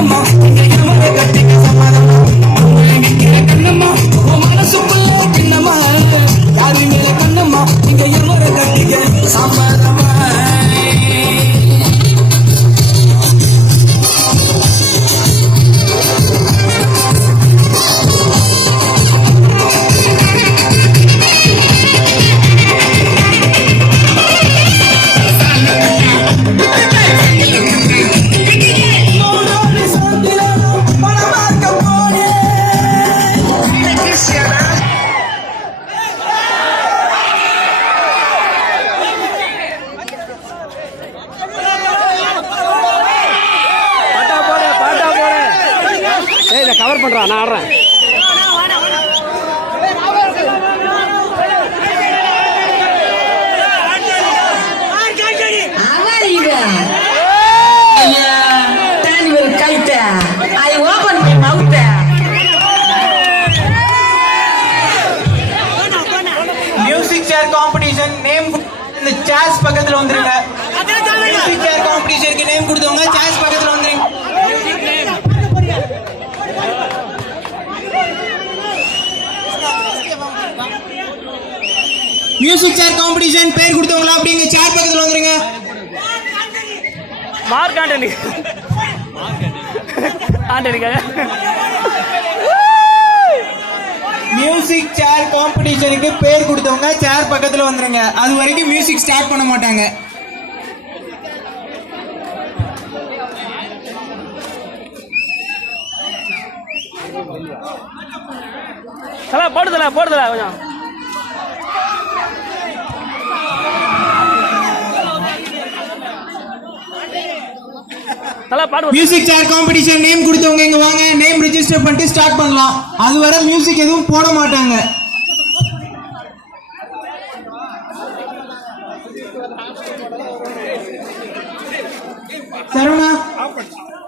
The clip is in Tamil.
கண்ணம்மா இங்க எவர கட்டிக்க சம்மதமா நிக்கிற கண்ணம்மா உன் மனசுக்குள்ள கிண்ணம்மா யாரு மேல கண்ணம்மா இங்க எவர கட்டிக்க சம்மதமா கவர் பண்றா நான் ஆடுறேன் மியூசிக் சேர் காம்படிஷன் நேம் இந்த சேர்ஸ் பக்கத்துல வந்துருங்க. மியூசிக் சேர் காம்படிஷனுக்கு நேம் கொடுத்தவங்க சேர்ஸ் பக்கத்துல வந்துருங்க. மியூசிக் சேர் காம்படிஷன் பேர் கொடுத்தவங்களா அப்படிங்க சேர் பக்கத்துல வந்துருங்க. மார்க் ஆண்டனி மியூசிக் சேர் காம்படிஷனுக்கு பேர் கொடுத்தவங்க சேர் பக்கத்துல வந்துருங்க. அது வரைக்கும் மியூசிக் ஸ்டார்ட் பண்ண மாட்டாங்க. போடுதல கொஞ்சம் மியூசிக் சேர் காம்படிஷன் நேம் கொடுத்தவங்க இங்க வாங்க. நேம் ரெஜிஸ்டர் பண்ணிட்டு ஸ்டார்ட் பண்ணலாம். அது வரை மியூசிக் எதுவும் போட மாட்டாங்க. சரவணா